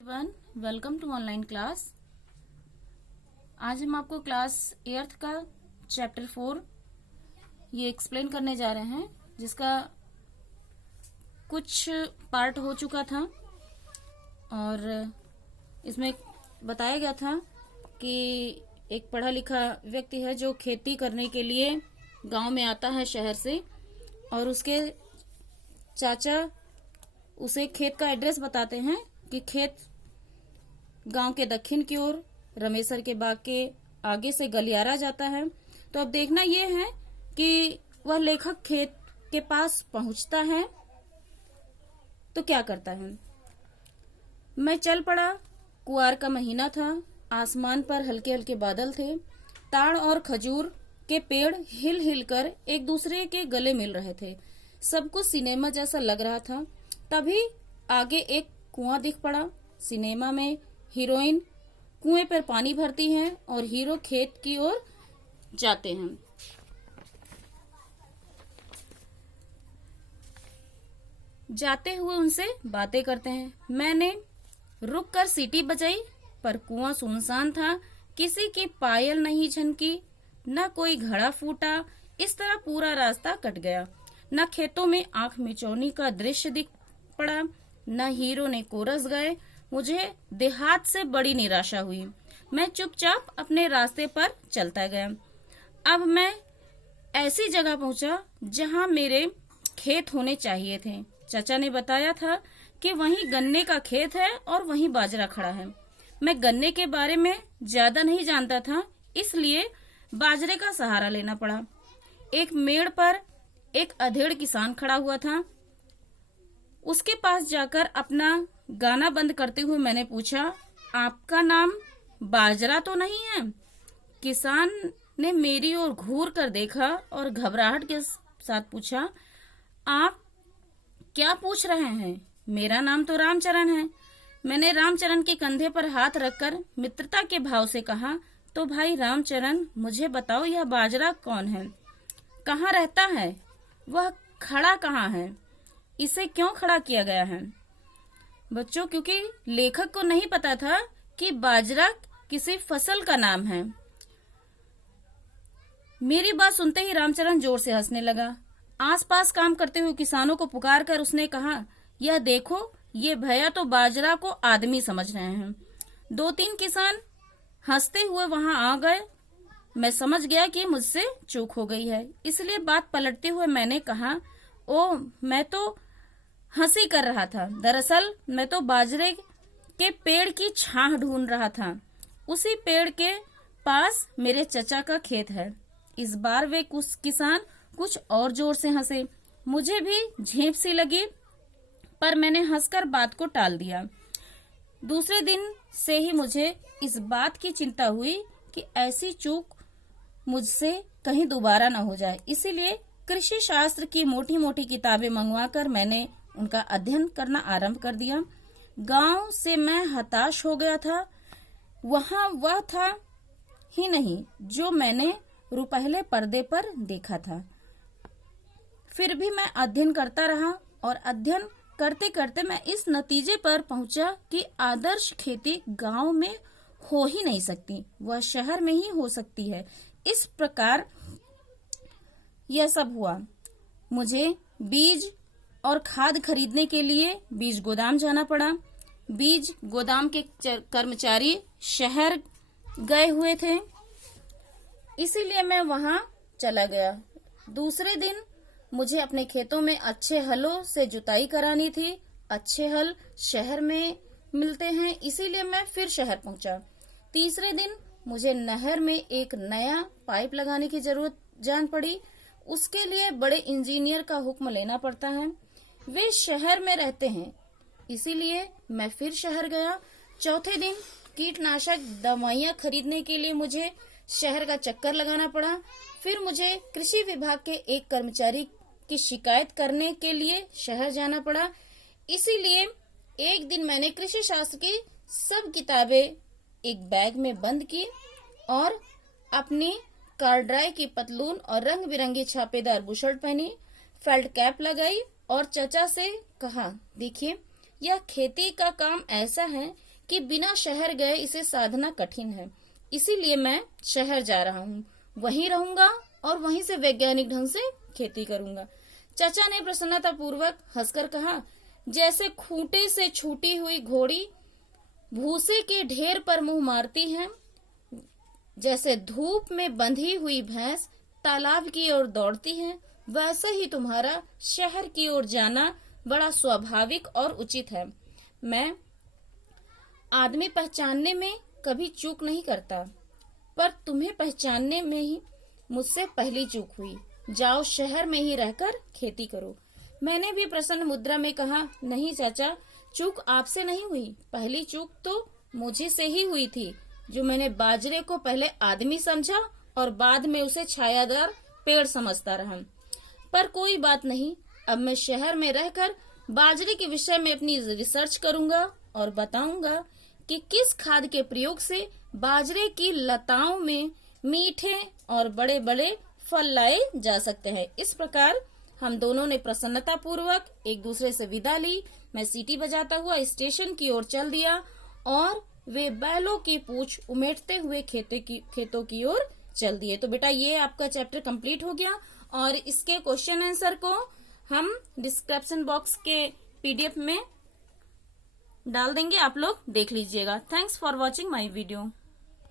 One welcome to online class. आज हम आपको क्लास 8th का चैप्टर 4 ये एक्सप्लेन करने जा रहे हैं, जिसका कुछ पार्ट हो चुका था और इसमें बताया गया था कि एक पढ़ा लिखा व्यक्ति है जो खेती करने के लिए गांव में आता है शहर से, और उसके चाचा उसे खेत का एड्रेस बताते हैं कि खेत गांव के दक्षिण की ओर रमेसर के बाग के आगे से गलियारा जाता है। तो अब देखना यह है कि वह लेखक खेत के पास पहुंचता है तो क्या करता है। मैं चल पड़ा। कुआर का महीना था, आसमान पर हल्के हल्के बादल थे। ताड़ और खजूर के पेड़ हिल हिल कर एक दूसरे के गले मिल रहे थे। सब कुछ सिनेमा जैसा लग रहा था। तभी आगे एक कुआं दिख पड़ा। सिनेमा में हीरोइन कुएं पर पानी भरती हैं और हीरो खेत की ओर जाते हैं। जाते हुए उनसे बातें करते हैं। मैंने रुक कर सीटी बजाई, पर कुआं सुनसान था। किसी की पायल नहीं झनकी, न कोई घड़ा फूटा। इस तरह पूरा रास्ता कट गया। न खेतों में आंख मिचौनी का दृश्य दिख पड़ा, न हीरो ने कोरस गाए। मुझे देहात से बड़ी निराशा हुई। मैं चुपचाप अपने रास्ते पर चलता गया। अब मैं ऐसी जगह पहुंचा जहां मेरे खेत होने चाहिए थे। चाचा ने बताया था कि वहीं गन्ने का खेत है और वहीं बाजरा खड़ा है। मैं गन्ने के बारे में ज्यादा नहीं जानता था, इसलिए बाजरे का सहारा लेना पड़ा। एक मेड़ पर एक अधेड़ किसान खड़ा हुआ था। उसके पास जाकर अपना गाना बंद करते हुए मैंने पूछा, आपका नाम बाजरा तो नहीं है? किसान ने मेरी ओर घूर कर देखा और घबराहट के साथ पूछा, आप क्या पूछ रहे हैं? मेरा नाम तो रामचरण है। मैंने रामचरण के कंधे पर हाथ रखकर मित्रता के भाव से कहा, तो भाई रामचरण, मुझे बताओ यह बाजरा कौन है? कहाँ रहता है? वह खड़ा कहाँ है? इसे क्यों खड़ा किया गया है? बच्चों, क्योंकि लेखक को नहीं पता था कि बाजरा किसी फसल का नाम है। मेरी बात सुनते ही रामचरण जोर से हंसने लगा। आसपास काम करते हुए किसानों को पुकार कर उसने कहा, यह देखो, ये भैया तो बाजरा को आदमी समझ रहे हैं। 2-3 किसान हंसते हुए वहां आ गए। मैं समझ गया कि मुझसे चूक हो गई है, इसलिए बात पलटते हुए मैंने कहा, ओ, मैं तो हंसी कर रहा था। दरअसल मैं तो बाजरे के पेड़ की छाह ढूंढ रहा था। उसी पेड़ के पास मेरे चचा का खेत है। इस बार वे कुछ किसान कुछ और जोर से हंसे। मुझे भी झेप सी लगी, पर मैंने हंसकर बात को टाल दिया। दूसरे दिन से ही मुझे इस बात की चिंता हुई कि ऐसी चूक मुझसे कहीं दोबारा न हो जाए। इसीलिए कृषि शास्त्र की मोटी मोटी किताबें मंगवाकर मैंने उनका अध्ययन करना आरंभ कर दिया। गांव से मैं हताश हो गया था। वहां वह था ही नहीं जो मैंने रुपहले पर्दे पर देखा था। फिर भी मैं अध्ययन करता रहा और अध्ययन करते करते मैं इस नतीजे पर पहुंचा कि आदर्श खेती गांव में हो ही नहीं सकती, वह शहर में ही हो सकती है। इस प्रकार यह सब हुआ। मुझे बीज और खाद खरीदने के लिए बीज गोदाम जाना पड़ा। बीज गोदाम के कर्मचारी शहर गए हुए थे, इसीलिए मैं वहां चला गया। दूसरे दिन मुझे अपने खेतों में अच्छे हलों से जुताई करानी थी। अच्छे हल शहर में मिलते हैं, इसीलिए मैं फिर शहर पहुंचा। तीसरे दिन मुझे नहर में एक नया पाइप लगाने की जरूरत जान पड़ी। उसके लिए बड़े इंजीनियर का हुक्म लेना पड़ता है। वे शहर में रहते हैं, इसीलिए मैं फिर शहर गया। चौथे दिन कीटनाशक दवाइयां खरीदने के लिए मुझे शहर का चक्कर लगाना पड़ा। फिर मुझे कृषि विभाग के एक कर्मचारी की शिकायत करने के लिए शहर जाना पड़ा। इसीलिए एक दिन मैंने कृषि शास्त्र की सब किताबें एक बैग में बंद की और अपनी कार्डराय की पतलून और रंग बिरंगी छापेदार बुशर्ट पहनी, फेल्ट कैप लगाई और चचा से कहा, देखिए, यह खेती का काम ऐसा है कि बिना शहर गए इसे साधना कठिन है, इसीलिए मैं शहर जा रहा हूँ। वहीं रहूंगा और वहीं से वैज्ञानिक ढंग से खेती करूंगा। चाचा ने प्रसन्नता पूर्वक हंसकर कहा, जैसे खूंटे से छूटी हुई घोड़ी भूसे के ढेर पर मुंह मारती है, जैसे धूप में बंधी हुई भैंस तालाब की ओर दौड़ती है, वैसे ही तुम्हारा शहर की ओर जाना बड़ा स्वाभाविक और उचित है। मैं आदमी पहचानने में कभी चूक नहीं करता, पर तुम्हें पहचानने में ही मुझसे पहली चूक हुई। जाओ शहर में ही रहकर खेती करो। मैंने भी प्रसन्न मुद्रा में कहा, नहीं चाचा, चूक आपसे नहीं हुई, पहली चूक तो मुझे से ही हुई थी, जो मैंने बाजरे को पहले आदमी समझा और बाद में उसे छायादार पेड़ समझता रहा। पर कोई बात नहीं, अब मैं शहर में रहकर बाजरे के विषय में अपनी रिसर्च करूंगा और बताऊंगा कि किस खाद के प्रयोग से बाजरे की लताओं में मीठे और बड़े बड़े फल लाए जा सकते हैं। इस प्रकार हम दोनों ने प्रसन्नता पूर्वक एक दूसरे से विदा ली। मैं सीटी बजाता हुआ स्टेशन की ओर चल दिया और वे बैलों की पूंछ उमेटते हुए खेतों की ओर चल दिए। तो बेटा ये आपका चैप्टर कंप्लीट हो गया और इसके क्वेश्चन आंसर को हम डिस्क्रिप्शन बॉक्स के पीडीएफ में डाल देंगे, आप लोग देख लीजिएगा। Thanks for watching my video.